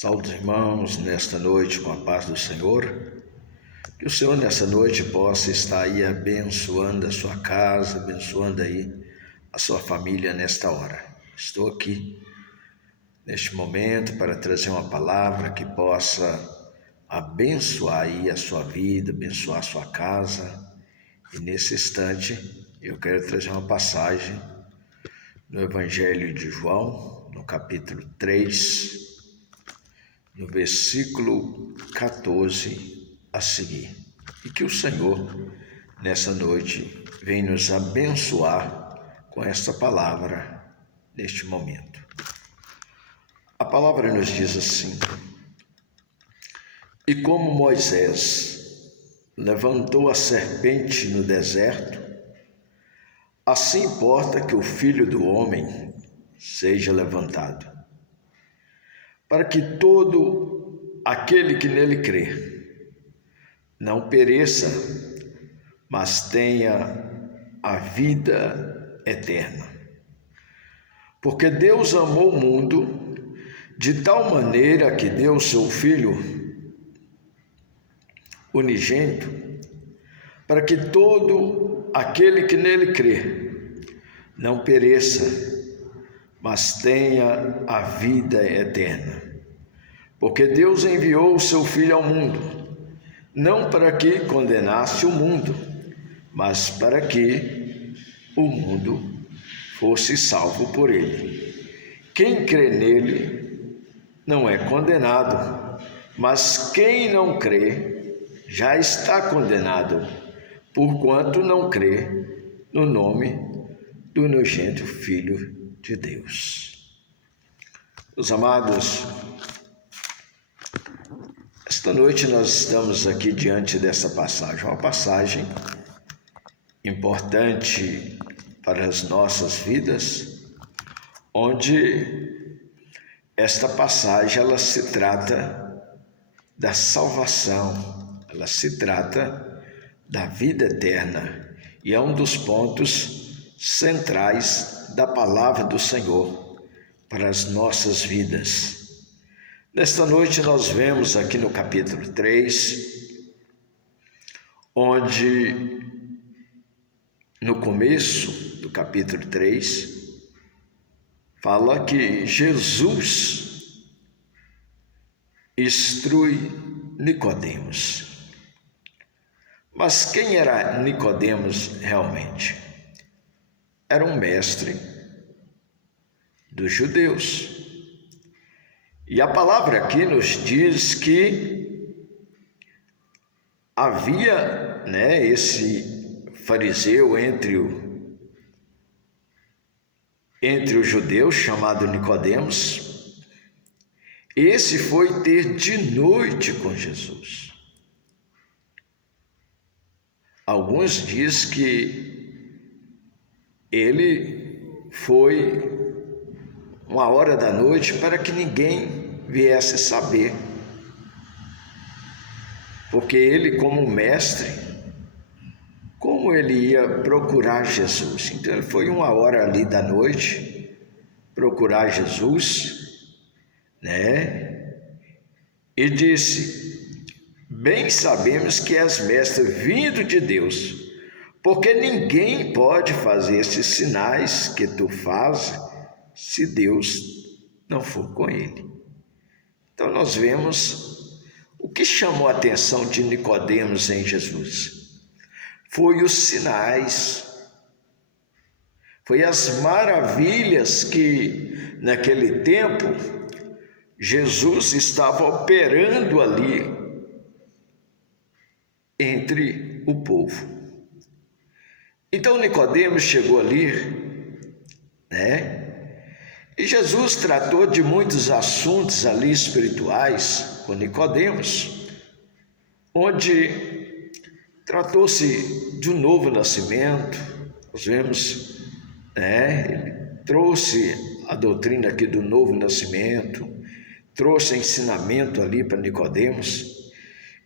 Saúde os irmãos nesta noite com a paz do Senhor. Que o Senhor nessa noite possa estar aí abençoando a sua casa, abençoando aí a sua família nesta hora. Estou aqui neste momento para trazer uma palavra que possa abençoar aí a sua vida, abençoar a sua casa. E nesse instante eu quero trazer uma passagem no Evangelho de João, no capítulo 3, no versículo 14 a seguir. E que o Senhor, nessa noite, venha nos abençoar com esta palavra neste momento. A palavra nos diz assim: E como Moisés levantou a serpente no deserto, assim importa que o Filho do Homem seja levantado, para que todo aquele que nele crê não pereça, mas tenha a vida eterna. Porque Deus amou o mundo de tal maneira que deu seu Filho unigênito, para que todo aquele que nele crê não pereça, mas tenha a vida eterna. Porque Deus enviou o seu Filho ao mundo, não para que condenasse o mundo, mas para que o mundo fosse salvo por ele. Quem crê nele não é condenado, mas quem não crê já está condenado, porquanto não crê no nome do unigênito Filho de Deus. Meus amados, esta noite nós estamos aqui diante dessa passagem, uma passagem importante para as nossas vidas, onde esta passagem ela se trata da salvação, ela se trata da vida eterna e é um dos pontos centrais da palavra do Senhor para as nossas vidas. Nesta noite nós vemos aqui no capítulo 3, onde no começo do capítulo 3, fala que Jesus instrui Nicodemos. Mas quem era Nicodemos realmente? Era um mestre dos judeus. E a palavra aqui nos diz que havia, esse fariseu entre os judeus chamado Nicodemos. Esse foi ter de noite com Jesus. Alguns dizem que ele foi 1h da noite para que ninguém viesse saber, porque ele, como mestre, como ele ia procurar Jesus? Então ele foi 1h ali da noite procurar Jesus, e disse: Bem sabemos que és mestre vindo de Deus, porque ninguém pode fazer esses sinais que tu fazes se Deus não for com ele. Então nós vemos o que chamou a atenção de Nicodemos em Jesus. Foi os sinais, foi as maravilhas que naquele tempo Jesus estava operando ali entre o povo. Então Nicodemos chegou ali, e Jesus tratou de muitos assuntos ali espirituais com Nicodemos, onde tratou-se de um novo nascimento. Nós vemos, ele trouxe a doutrina aqui do novo nascimento, trouxe ensinamento ali para Nicodemos.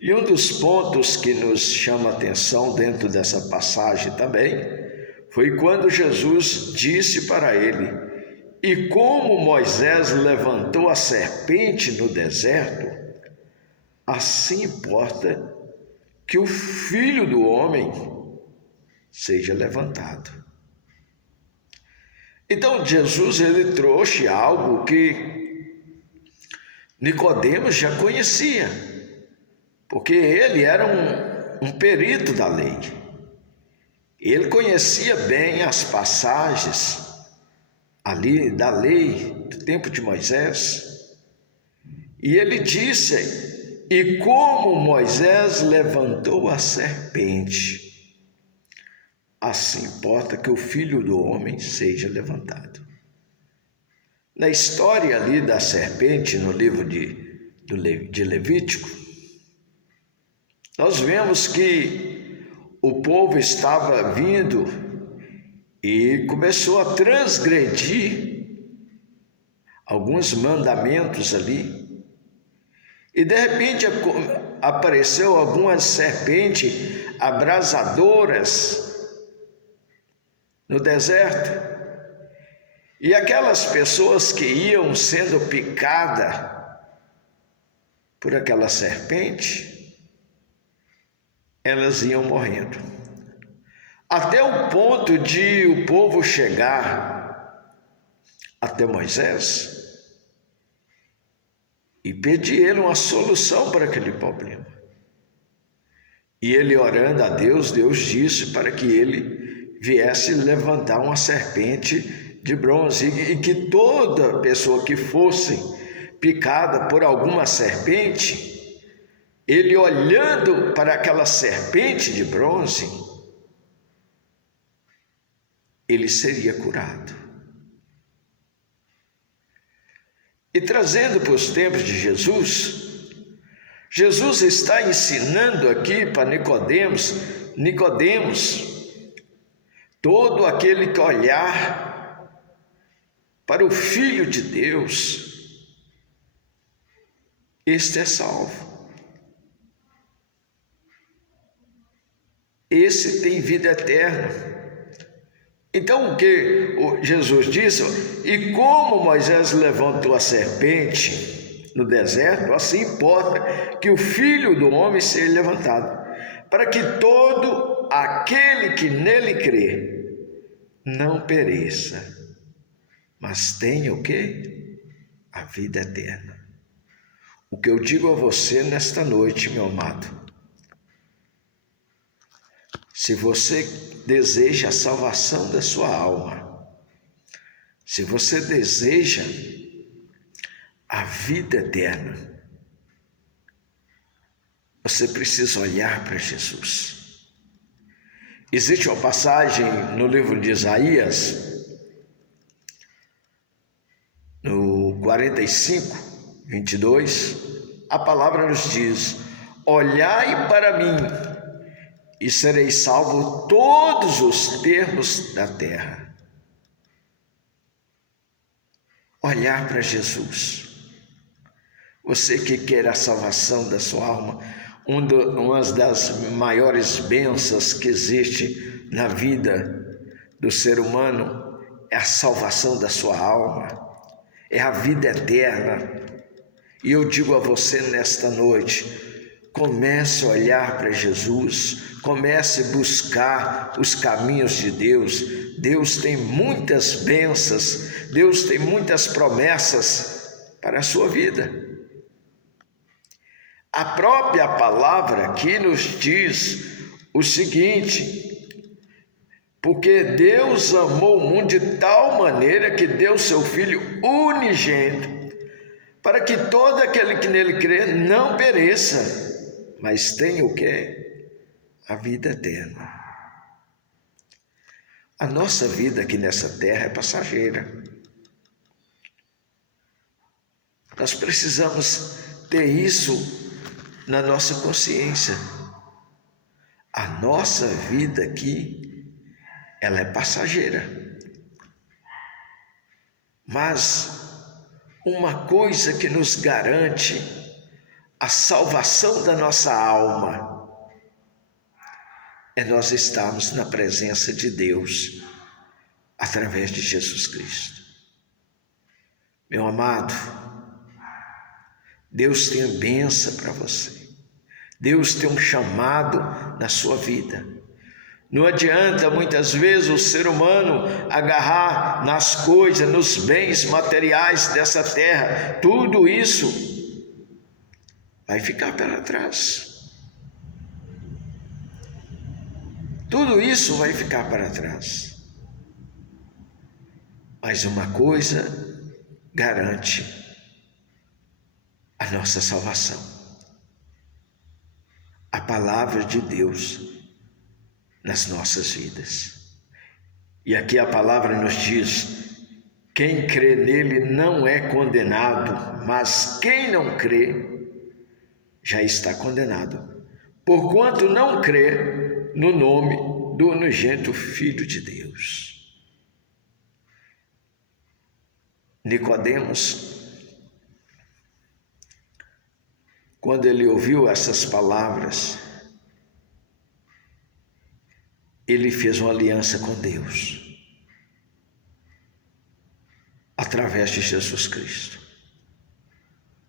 E um dos pontos que nos chama a atenção dentro dessa passagem também foi quando Jesus disse para ele: E como Moisés levantou a serpente no deserto, assim importa que o Filho do Homem seja levantado. Então Jesus ele trouxe algo que Nicodemos já conhecia, porque ele era um perito da lei. Ele conhecia bem as passagens ali da lei do tempo de Moisés. E ele disse: e como Moisés levantou a serpente, assim importa que o Filho do Homem seja levantado. Na história ali da serpente, no livro de Levítico, nós vemos que o povo estava vindo e começou a transgredir alguns mandamentos ali. E de repente apareceu algumas serpentes abrasadoras no deserto. E aquelas pessoas que iam sendo picadas por aquela serpente, elas iam morrendo. Até o ponto de o povo chegar até Moisés e pedir ele uma solução para aquele problema. E ele orando a Deus, Deus disse para que ele viesse levantar uma serpente de bronze, e que toda pessoa que fosse picada por alguma serpente, ele olhando para aquela serpente de bronze, ele seria curado. E trazendo para os tempos de Jesus, Jesus está ensinando aqui para Nicodemos, todo aquele que olhar para o Filho de Deus, este é salvo. Esse tem vida eterna. Então o que Jesus disse? E como Moisés levantou a serpente no deserto, assim importa que o Filho do Homem seja levantado, para que todo aquele que nele crê não pereça, mas tenha o quê? A vida eterna. O que eu digo a você nesta noite, meu amado, se você deseja a salvação da sua alma, se você deseja a vida eterna, você precisa olhar para Jesus. Existe uma passagem no livro de Isaías, no 45, 22, a palavra nos diz: olhai para mim e sereis salvos todos os termos da terra. Olhar para Jesus. Você que quer a salvação da sua alma, uma das maiores bênçãos que existe na vida do ser humano é a salvação da sua alma, é a vida eterna. E eu digo a você nesta noite, comece a olhar para Jesus, comece a buscar os caminhos de Deus. Deus tem muitas bênçãos, Deus tem muitas promessas para a sua vida. A própria palavra aqui nos diz o seguinte: porque Deus amou o mundo de tal maneira que deu seu Filho unigênito, para que todo aquele que nele crê não pereça, mas tenha o quê? A vida eterna. A nossa vida aqui nessa terra é passageira. Nós precisamos ter isso na nossa consciência. A nossa vida aqui, ela é passageira. Mas uma coisa que nos garante a salvação da nossa alma é nós estarmos na presença de Deus através de Jesus Cristo. Meu amado, Deus tem bênção para você. Deus tem um chamado na sua vida. Não adianta muitas vezes o ser humano agarrar nas coisas, nos bens materiais dessa terra. Tudo isso vai ficar para trás. Tudo isso vai ficar para trás. Mas uma coisa garante a nossa salvação: a palavra de Deus nas nossas vidas. E aqui a palavra nos diz: quem crê nele não é condenado, mas quem não crê já está condenado, porquanto não crê no nome do unigênito Filho de Deus. Nicodemos, quando ele ouviu essas palavras, ele fez uma aliança com Deus, através de Jesus Cristo.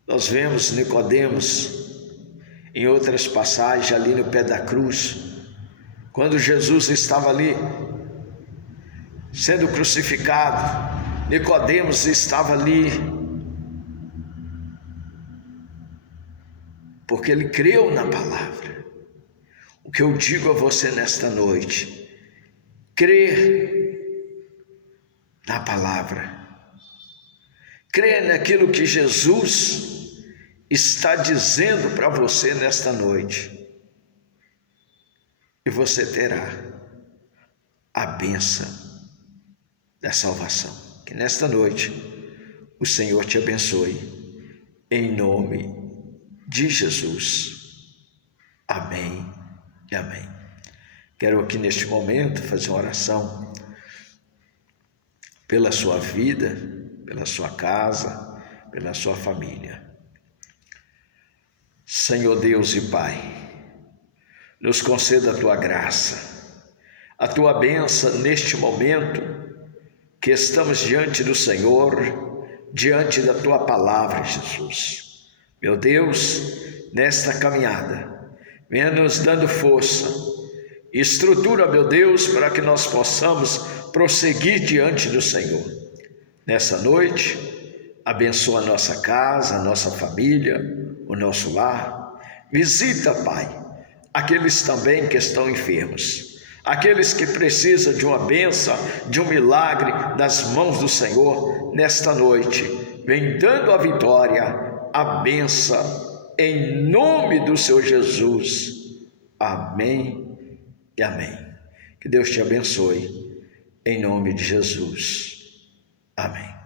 Nós vemos Nicodemos em outras passagens ali no pé da cruz, quando Jesus estava ali sendo crucificado. Nicodemos estava ali porque ele creu na palavra. O que eu digo a você nesta noite: crer na palavra, crer naquilo que Jesus está dizendo para você nesta noite, e você terá a bênção da salvação. Que nesta noite o Senhor te abençoe, em nome de Jesus. Amém e amém. Quero aqui neste momento fazer uma oração pela sua vida, pela sua casa, pela sua família. Senhor Deus e Pai, nos conceda a tua graça, a tua bênção neste momento que estamos diante do Senhor, diante da tua palavra, Jesus. Meu Deus, nesta caminhada, venha nos dando força, estrutura, meu Deus, para que nós possamos prosseguir diante do Senhor. Nessa noite, abençoa a nossa casa, a nossa família, o nosso lar. Visita, Pai, aqueles também que estão enfermos, aqueles que precisam de uma bênção, de um milagre das mãos do Senhor. Nesta noite, vem dando a vitória, a bênção, em nome do Senhor Jesus. Amém e amém. Que Deus te abençoe, em nome de Jesus. Amém.